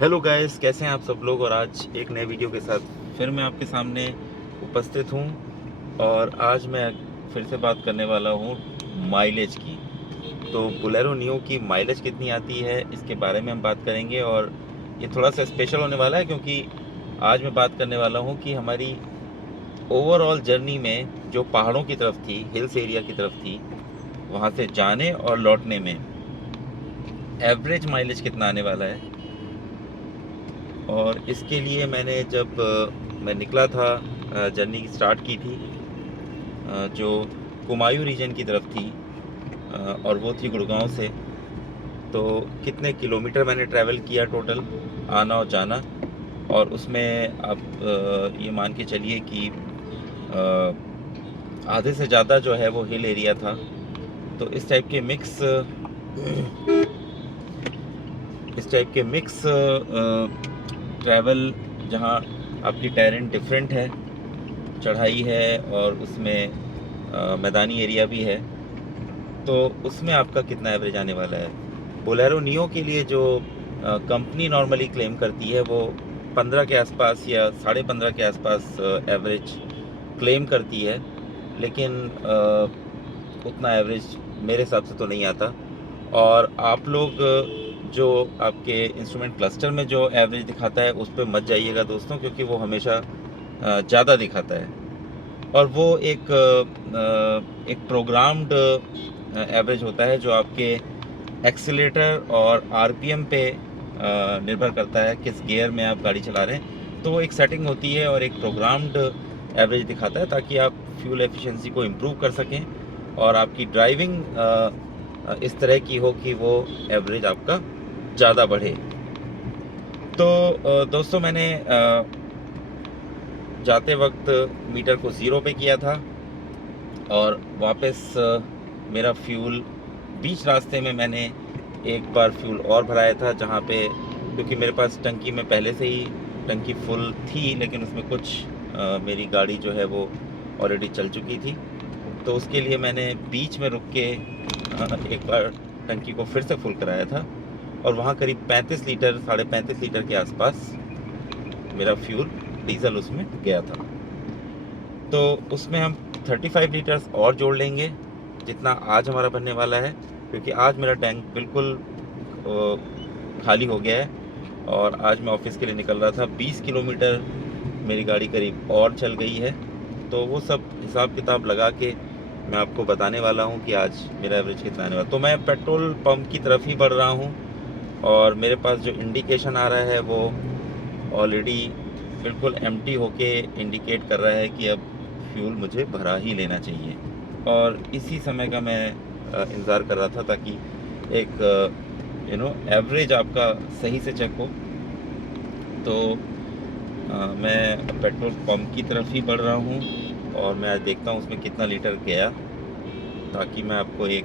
Hello guys, कैसे हैं आप सब लोग। और आज एक नए वीडियो के साथ फिर मैं आपके सामने उपस्थित हूं। और आज मैं फिर से बात करने वाला हूं माइलेज की। तो बोलेरो नियो की माइलेज कितनी आती है, इसके बारे में हम बात करेंगे। और ये थोड़ा सा स्पेशल होने वाला है क्योंकि आज मैं बात करने वाला हूं कि हमारी ओवरऑल जर्नी में जो पहाड़ों की तरफ थी, हिल्स एरिया की तरफ थी, वहाँ से जाने और लौटने में एवरेज माइलेज कितना आने वाला है। और इसके लिए मैंने जब मैं निकला था, जर्नी स्टार्ट की थी, जो कुमायूं रीजन की तरफ थी, और वो थी गुड़गांव से। तो कितने किलोमीटर मैंने ट्रैवल किया टोटल, आना और जाना। और उसमें आप ये मान के चलिए कि आधे से ज़्यादा जो है वो हिल एरिया था। तो इस टाइप के मिक्स ट्रैवल, जहाँ आपकी टेरेन डिफरेंट है, चढ़ाई है और उसमें मैदानी एरिया भी है, तो उसमें आपका कितना एवरेज आने वाला है। बोलेरो नियो के लिए जो कंपनी नॉर्मली क्लेम करती है वो 15 के आसपास या 15.5 के आसपास एवरेज क्लेम करती है। लेकिन उतना एवरेज मेरे हिसाब से तो नहीं आता। और आप लोग जो आपके इंस्ट्रूमेंट क्लस्टर में जो एवरेज दिखाता है उस पर मत जाइएगा दोस्तों, क्योंकि वो हमेशा ज़्यादा दिखाता है। और वो एक प्रोग्राम्ड एवरेज होता है जो आपके एक्सीलेटर और आरपीएम पे निर्भर करता है, किस गियर में आप गाड़ी चला रहे हैं। तो वो एक सेटिंग होती है और एक प्रोग्राम्ड एवरेज दिखाता है, ताकि आप फ्यूल एफिशिएंसी को इम्प्रूव कर सकें और आपकी ड्राइविंग इस तरह की हो कि वो एवरेज आपका ज़्यादा बढ़े। तो दोस्तों, मैंने जाते वक्त मीटर को 0 पे किया था और वापस मेरा फ्यूल बीच रास्ते में मैंने एक बार फ्यूल और भराया था, जहाँ पे क्योंकि मेरे पास टंकी में पहले से ही टंकी फुल थी, लेकिन उसमें कुछ मेरी गाड़ी जो है वो ऑलरेडी चल चुकी थी। तो उसके लिए मैंने बीच में रुक के एक बार टंकी को फिर से फुल कराया था और वहाँ करीब 35 लीटर, 35.5 लीटर के आसपास मेरा फ्यूल डीजल उसमें गया था। तो उसमें हम 35 लीटर्स और जोड़ लेंगे, जितना आज हमारा बनने वाला है, क्योंकि आज मेरा टैंक बिल्कुल खाली हो गया है। और आज मैं ऑफिस के लिए निकल रहा था, 20 किलोमीटर मेरी गाड़ी करीब और चल गई है। तो वो सब हिसाब किताब लगा के मैं आपको बताने वाला हूँ कि आज मेरा एवरेज कितना आने वाला। तो मैं पेट्रोल पंप की तरफ ही बढ़ रहा हूँ और मेरे पास जो इंडिकेशन आ रहा है वो ऑलरेडी बिल्कुल एम्प्टी होके इंडिकेट कर रहा है कि अब फ्यूल मुझे भरा ही लेना चाहिए। और इसी समय का मैं इंतज़ार कर रहा था, ताकि एक एवरेज आपका सही से चेक हो। तो मैं पेट्रोल पंप की तरफ ही बढ़ रहा हूँ और मैं आज देखता हूँ उसमें कितना लीटर गया, ताकि मैं आपको एक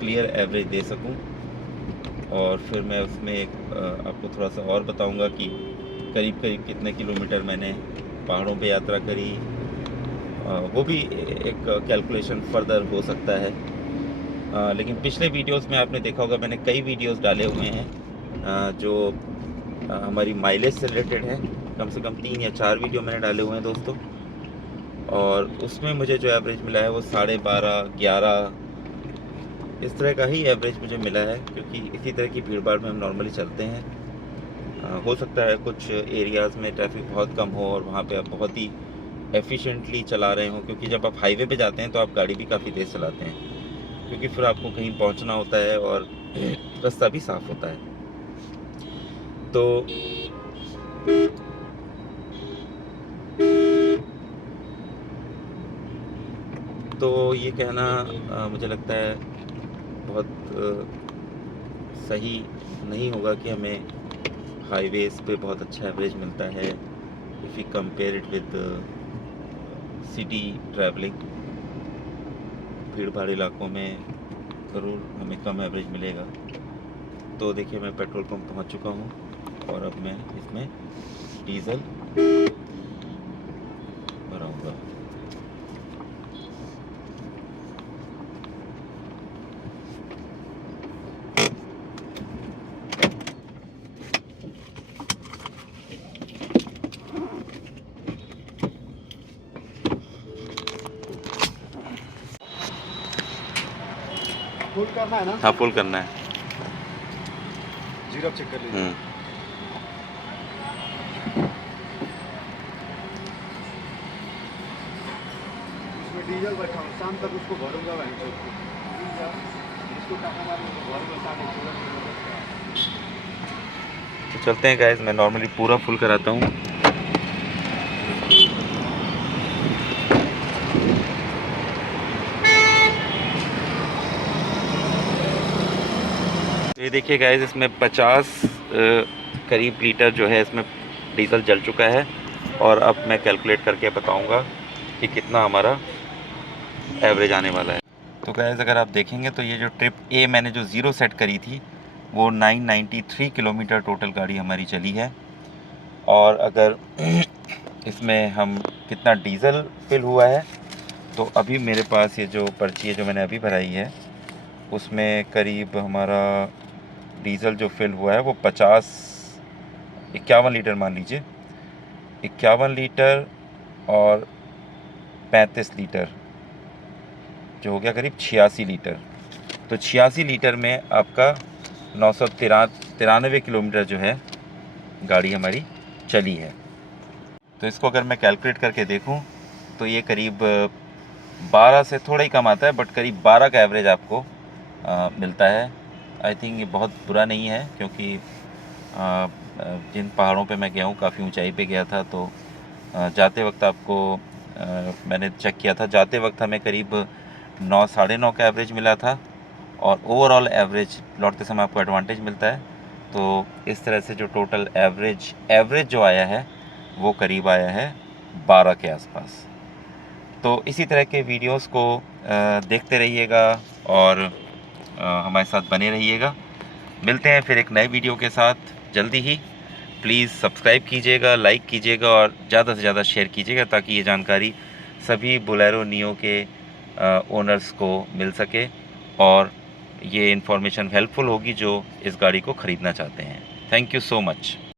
क्लियर एवरेज दे सकूँ। और फिर मैं उसमें एक आपको थोड़ा सा और बताऊंगा कि करीब करीब कितने किलोमीटर मैंने पहाड़ों पे यात्रा करी। वो भी एक कैलकुलेशन फर्दर हो सकता है। लेकिन पिछले वीडियोस में आपने देखा होगा, मैंने कई वीडियोस डाले हुए हैं जो हमारी माइलेज से रिलेटेड है। कम से कम 3 या 4 वीडियो मैंने डाले हुए हैं दोस्तों। और उसमें मुझे जो एवरेज मिला है वो 12.5, 11 इस तरह का ही एवरेज मुझे मिला है, क्योंकि इसी तरह की भीड़ भाड़ में हम नॉर्मली चलते हैं। हो सकता है कुछ एरियाज़ में ट्रैफिक बहुत कम हो और वहाँ पे आप बहुत ही एफिशिएंटली चला रहे हो, क्योंकि जब आप हाईवे पे जाते हैं तो आप गाड़ी भी काफ़ी तेज़ चलाते हैं, क्योंकि फिर आपको कहीं पहुँचना होता है और रास्ता भी साफ़ होता है। तो ये कहना मुझे लगता है बहुत सही नहीं होगा कि हमें हाईवेज़ पे बहुत अच्छा एवरेज मिलता है if you compare it with city travelling. भीड़ भाड़ इलाकों में ज़रूर हमें कम एवरेज मिलेगा। तो देखिए, मैं पेट्रोल पंप पहुंच चुका हूं और अब मैं इसमें डीज़ल भराऊंगा। फुल करना है ना? हाँ फुल करना है। जीरो चेक कर लीजिए। इसमें डीजल बैठा हूँ, शाम तक उसको भरूंगा वहीं पे। इसको टाका मारूंगा तो घर में साढ़े 16। तो चलते हैं गाइस, मैं नॉर्मली पूरा फुल कराता हूँ। तो ये देखिए गाइस, इसमें 50 करीब लीटर जो है इसमें डीज़ल जल चुका है। और अब मैं कैलकुलेट करके बताऊंगा कि कितना हमारा एवरेज आने वाला है। तो गाइस अगर आप देखेंगे तो ये जो ट्रिप ए मैंने जो ज़ीरो सेट करी थी वो 993 किलोमीटर टोटल गाड़ी हमारी चली है। और अगर इसमें हम कितना डीज़ल फिल हुआ है तो अभी मेरे पास ये जो पर्ची है जो मैंने अभी भराई है उसमें करीब हमारा डीज़ल जो फिल हुआ है वो 51 लीटर मान लीजिए, 51 लीटर और 35 लीटर जो हो गया करीब 86 लीटर। तो 86 लीटर में आपका 993 किलोमीटर जो है गाड़ी हमारी चली है। तो इसको अगर मैं कैलकुलेट करके देखूं तो ये करीब 12 से थोड़ा ही कम आता है, बट करीब 12 का एवरेज आपको मिलता है। आई थिंक ये बहुत बुरा नहीं है, क्योंकि जिन पहाड़ों पे मैं गया हूँ काफ़ी ऊंचाई पे गया था, तो जाते वक्त आपको मैंने चेक किया था, जाते वक्त हमें करीब 9 साढ़े 9 का एवरेज मिला था और ओवरऑल एवरेज लौटते समय आपको एडवांटेज मिलता है। तो इस तरह से जो टोटल एवरेज जो आया है वो करीब आया है 12 के आसपास। तो इसी तरह के वीडियोस को देखते रहिएगा और हमारे साथ बने रहिएगा। मिलते हैं फिर एक नए वीडियो के साथ जल्दी ही। प्लीज़ सब्सक्राइब कीजिएगा, लाइक कीजिएगा और ज़्यादा से ज़्यादा शेयर कीजिएगा ताकि ये जानकारी सभी बोलेरो नियो के ओनर्स को मिल सके और ये इन्फॉर्मेशन हेल्पफुल होगी जो इस गाड़ी को ख़रीदना चाहते हैं। Thank you so much.